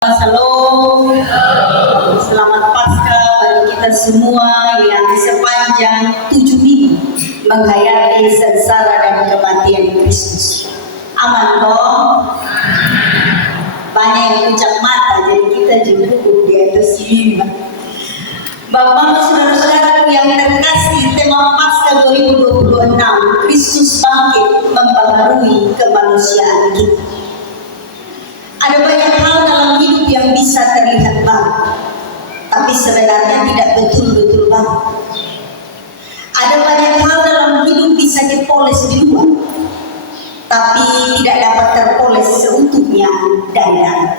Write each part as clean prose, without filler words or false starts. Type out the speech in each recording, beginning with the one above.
Shalom, selamat Paskah bagi kita semua yang sepanjang 7 minggu menghayati sengsara dan kematian Kristus. Aman toh? Banyak yang ucap mata, jadi kita jemput di atas 5. Bapak saudara-saudara yang terkasih, tema Paskah 2026, Kristus bangkit membaharui kemanusiaan kita. Ada banyak hal dalam hidup yang bisa terlihat baik, tapi sebenarnya tidak betul-betul baik. Ada banyak hal dalam hidup bisa dipoles di luar, tapi tidak dapat terpoles seutuhnya dari dalam.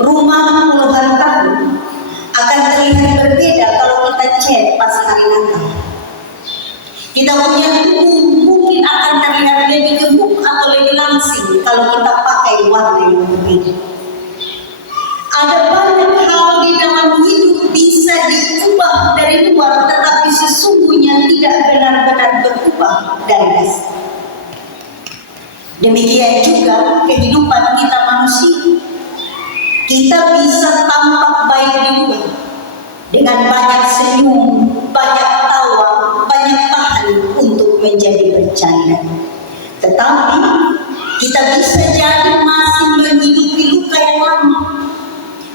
Rumah puluhan tahun akan terlihat berbeda kalau kita cat pas hari Natal. Kita punya tubuh mungkin akan terlihat lebih gemuk atau lebih langsing kalau kita pakai warna yang berbeda. Ada banyak hal di dalam hidup bisa diubah dari luar, tetapi sesungguhnya tidak benar-benar berubah dari dasar. Demikian juga kehidupan kita manusia. Kita bisa tampak baik di luar dengan banyak senyum, banyak tawa, banyak tahan untuk menjadi bercanda. Tetapi kita bisa jadi masih menghidupi luka yang lama,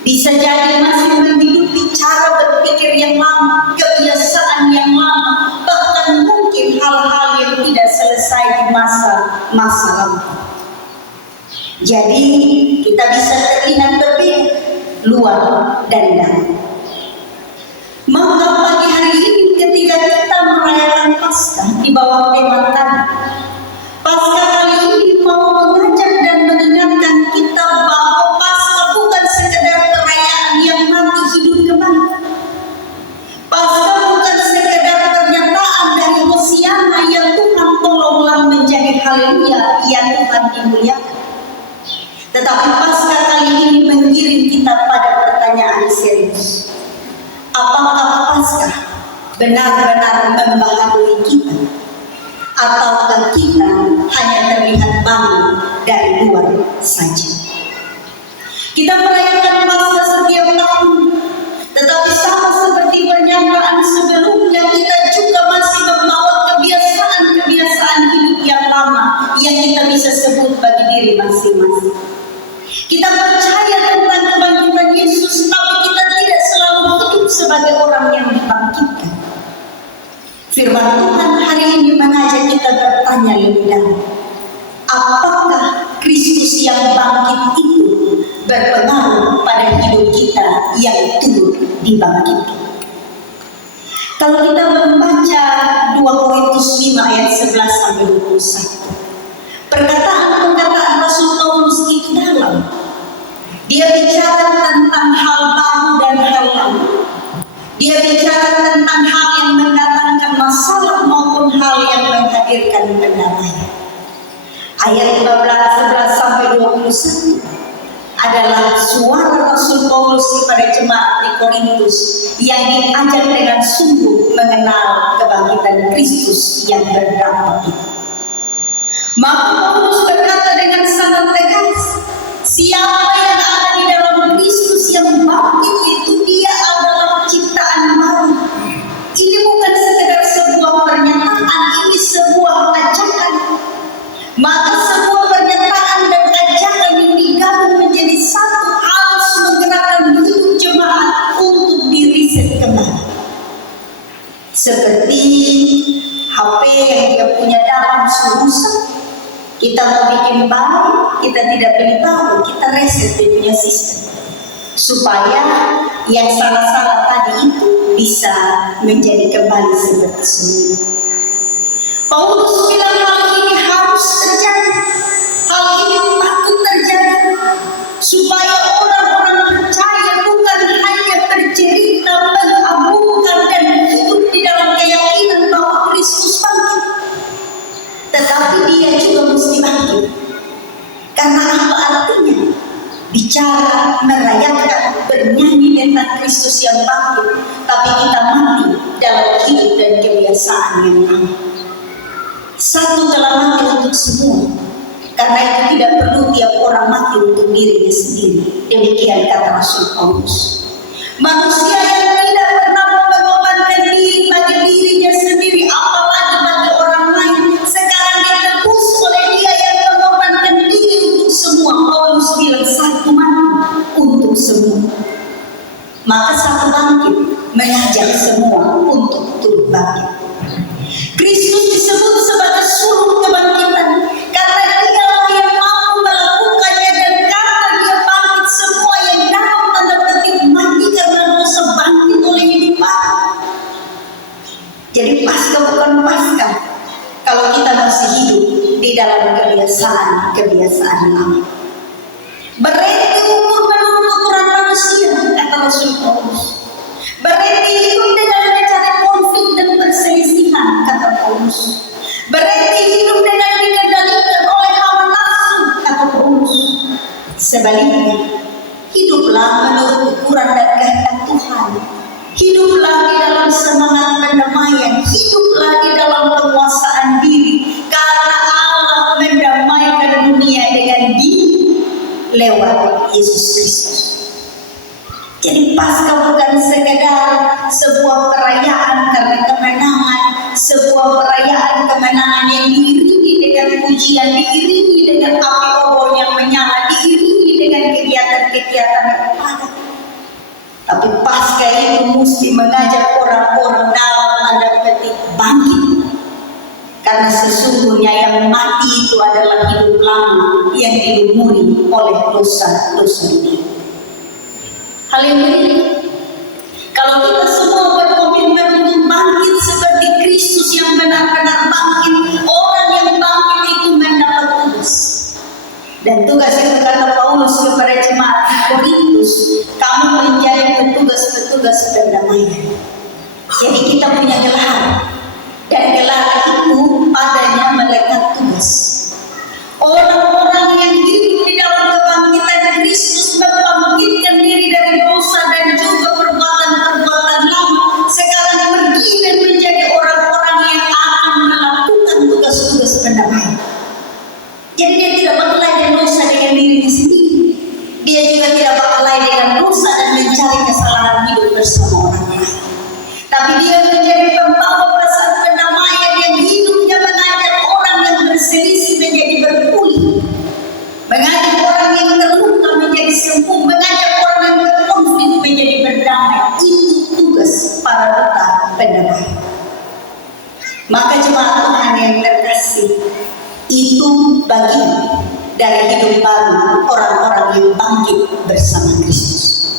bisa jadi masih menghidupi cara berpikir yang lama, kebiasaan yang lama, bahkan mungkin hal-hal yang tidak selesai di masa lalu. Jadi kita bisa terlihat berbeda luar dan dalam. Maka pagi hari ini ketika kita merayakan Paskah di bawah tema tadi, Paskah kali ini mau mengajak dan mengingatkan kita bahwa Paskah bukan sekedar perayaan yang mati hidup kembali. Paskah bukan sekedar pernyataan dari Hosiana yang Tuhan tolonglah menjadi haleluya, ya Tuhan dimuliakan. Tetapi Paskah kali ini mengirim kita pada pertanyaan serius. Apakah Paskah benar-benar membaharui kita? Ataukah kita hanya terlihat bangun dari luar saja? Kita merayakan Paskah setiap tahun, tetapi sama seperti pernyataan sebelumnya, kita juga masih membawa kebiasaan-kebiasaan hidup yang lama yang kita bisa sebut bagi diri masing-masing. Kita percaya tentang kebangkitan Yesus, tapi kita tidak selalu hidup sebagai orang yang dibangkitkan. Firman Tuhan hari ini mengajak kita bertanya lebih dalam. Apakah Kristus yang bangkit itu berpengaruh pada hidup kita yang turut dibangkitkan? Kalau kita membaca 2 Korintus 5 ayat 11-21, perkataan-perkataan Rasul Paulus itu dalam. Dia bicara tentang hal baru dan hal lama. Dia bicara tentang hal yang mendatangkan masalah maupun hal yang menghadirkan pendamaian. Ayat 11-21 adalah suara Rasul Paulus kepada jemaat di Korintus yang diajak dengan sungguh mengenal kebangkitan Kristus yang berdampak itu. Maka Paulus berkata dengan sangat tegas, siapa yang ada di dalam Kristus yang bangkit itu dia adalah ciptaan baru. Ini bukan sekedar sebuah pernyataan, ini sebuah ajakan. Maka sebuah pernyataan dan ajakan yang digabung menjadi satu harus menggerakkan hidup jemaat untuk diriset kembali. Seperti HP yang dia punya dalam rusak, kita mau bikin baru, kita tidak beli baru, kita reset dia punya sistem supaya yang salah-salah tadi itu bisa menjadi kembali seperti semula. Paulus bilang hal ini harus terjadi, hal ini patut terjadi supaya orang-orang percaya bukan hanya bercerita, mengagungkan dan hidup di dalam keyakinan bahwa Kristus bangkit, tetapi dia juga mesti bangkit. Karena apa artinya? Bicara, merayakan, bernyanyi tentang Kristus yang bangkit, tapi kita mati dalam hidup dan kebiasaan yang lama. Satu dalam hati untuk semua, Karena itu tidak perlu tiap orang mati untuk dirinya sendiri. Demikian kata Rasul Paulus. Manusia yang tidak pernah mengorbankan diri bagi dirinya sendiri, apalagi bagi orang lain, sekarang ditebus oleh Dia yang mengorbankan diri untuk semua. Paulus bilang satu mati untuk semua, maka satu bangkit mengajak semua untuk turut bangkit. Kristus disebut sebagai sulung kebangkitan karena Dia yang mampu melakukannya, dan karena Dia bangkit, semua yang dalam tanda petik mati karena dosa bangkit oleh hidup baru. Jadi pasca bukan pasca kalau kita masih hidup di dalam kebiasaan lama. Berarti ukur menurut ukuran manusia, kata Rasul Paulus. Berarti hidup dengan mencari konflik dan perselisihan, kata Paulus. Berarti hidup dengan dikendalikan oleh hawa nafsu, kata Paulus. Sebaliknya, hiduplah menurut ukuran dan kehendak Tuhan. Hiduplah di dalam semangat pendamaian. Hiduplah di dalam penguasaan diri, karena Allah mendamaikan dunia dengan Dia lewat Yesus Kristus. Jadi Paskah bukan sekedar sebuah perayaan karena kemenangan, sebuah perayaan kemenangan yang diiringi dengan pujian, diiringi dengan api obor yang menyala, diiringi dengan kegiatan-kegiatan yang padat. Tapi Paskah itu mesti mengajak orang-orang dalam tanda petik bangkit. Karena sesungguhnya yang mati itu adalah hidup lama yang dilumuri oleh dosa-dosa dunia. Hal yang kedua, kalau kita semua berkomitmen untuk bangkit seperti Kristus yang benar-benar bangkit, orang yang bangkit itu mendapat tugas. Dan tugas itu kata Paulus kepada jemaat di Korintus, kamu menjadi petugas-petugas perdamaian. Jadi kita punya gelar, dan gelar itu padanya melekat tugas. Orang-orang yang hidup di dalam kebangkitan Kristus membangkitkan diri dari dosa dan juga perbuatan-perbuatan lama, sekarang pergi dan menjadi orang-orang yang akan melakukan tugas-tugas pendamaian. Jadi dia tidak berkelahi dosa dengan dirinya sendiri. Dia juga tidak berkelahi dengan dosa dan mencari kesalahan hidup bersama orang lain. Tapi dia menjadi pembawa pesan pendamaian yang hidupnya mengajak orang yang berselisih menjadi berpulih, mengajak orang yang terluka menjadi sembuh, mengajak orang yang berkonflik menjadi berdamai. Itu tugas para duta pendamaian. Maka jemaat Tuhan yang terkasih, itu bagian dari hidup baru orang-orang yang bangkit bersama Kristus.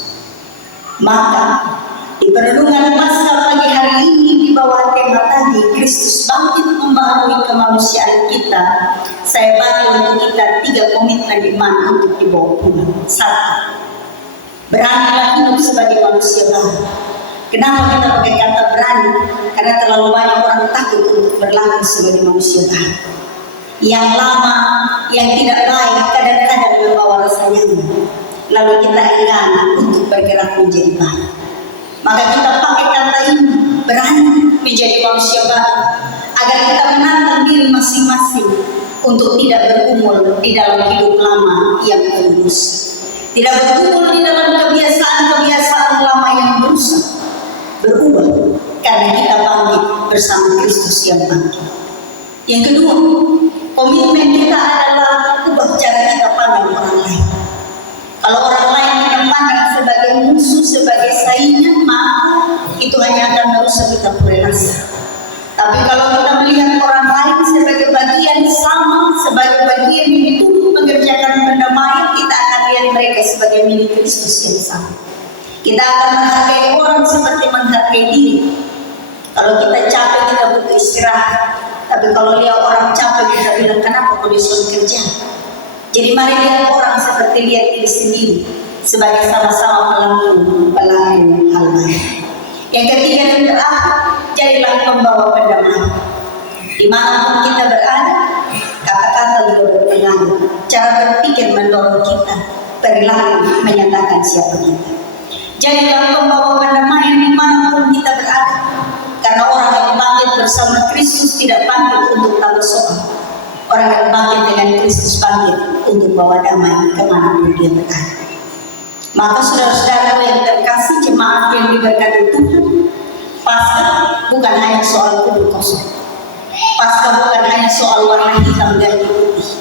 Maka di perenungan Paskah pagi hari ini di bawah tema tadi, Kristus bangkit membaharui kemanusiaan kita, saya bagi untuk kita 3 komitmen iman untuk dibawa pulang. 1. Beranilah hidup sebagai manusia baru. Kenapa kita pakai kata berani? Karena terlalu banyak orang takut untuk berlaku sebagai manusia baru. Yang lama, yang tidak baik, kadang-kadang membawa rasa nyaman. Lalu kita enggan untuk bergerak menjadi baru. Maka kita pakai kata ini, berani menjadi manusia baru, agar kita menantang diri masing-masing untuk tidak bergumul di dalam hidup lama yang berdosa, tidak bergumul di dalam kebiasaan-kebiasaan lama yang berusaha berubah, karena kita bangkit bersama Kristus yang bangkit. Yang kedua, komitmen kita adalah ubah cara kita pandang orang lain. Kalau orang lain kita pandang sebagai musuh, sebagai saingan, maka itu hanya akan merusak kita relasi. Tapi kalau kita melihat orang lain sebagai bagian sama, sebagai bagian yang dituntut mengerjakan pendamaian, kita akan lihat mereka sebagai milik Kristus yang sama. Kita akan menghargai orang seperti menghargai diri. Kalau kita capek, kita butuh istirahat. Tapi kalau lihat orang capek, kita bilang, kenapa kau disuruh kerja? Jadi mari lihat orang seperti lihat diri sendiri, sebagai sama-sama pelaku hal baik. Yang ketiga dan terakhir, jadilah pembawa pendamaian. Dimanapun kita berada, kata-kata juga berpengaruh. Cara berpikir mendorong kita, perilaku menyatakan siapa kita. Jadilah pembawa pendamaian dimanapun kita berada. Karena orang yang bangkit bersama Kristus tidak bangkit untuk tahu soal. orang yang bangkit dengan Kristus bangkit untuk bawa damai kemanapun dia berada. Maka saudara-saudara yang terkasih, jemaat yang diberkati Tuhan, Paskah bukan hanya soal kudu kosong. Paskah bukan hanya soal warna hitam dan putih.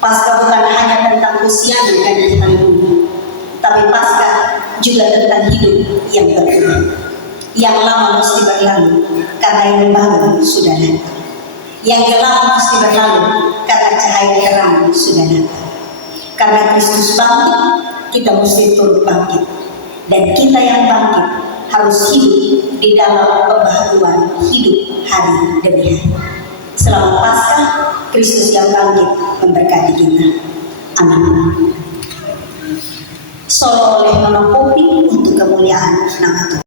Paskah bukan hanya tentang usianya dan hitam putih. Tapi Paskah juga tentang hidup yang berubah. Yang lama mesti berlalu karena yang baru sudah datang. Yang gelap mesti berlalu karena cahaya terang sudah datang. Karena Kristus bangkit, kita mesti turut bangkit. Dan kita yang bangkit harus hidup di dalam kebahagiaan hidup hari demi hari. Selamat Paskah, Kristus yang bangkit memberkati kita. Amin. Solo oleh Nono Popi untuk kemuliaan nama Tuhan.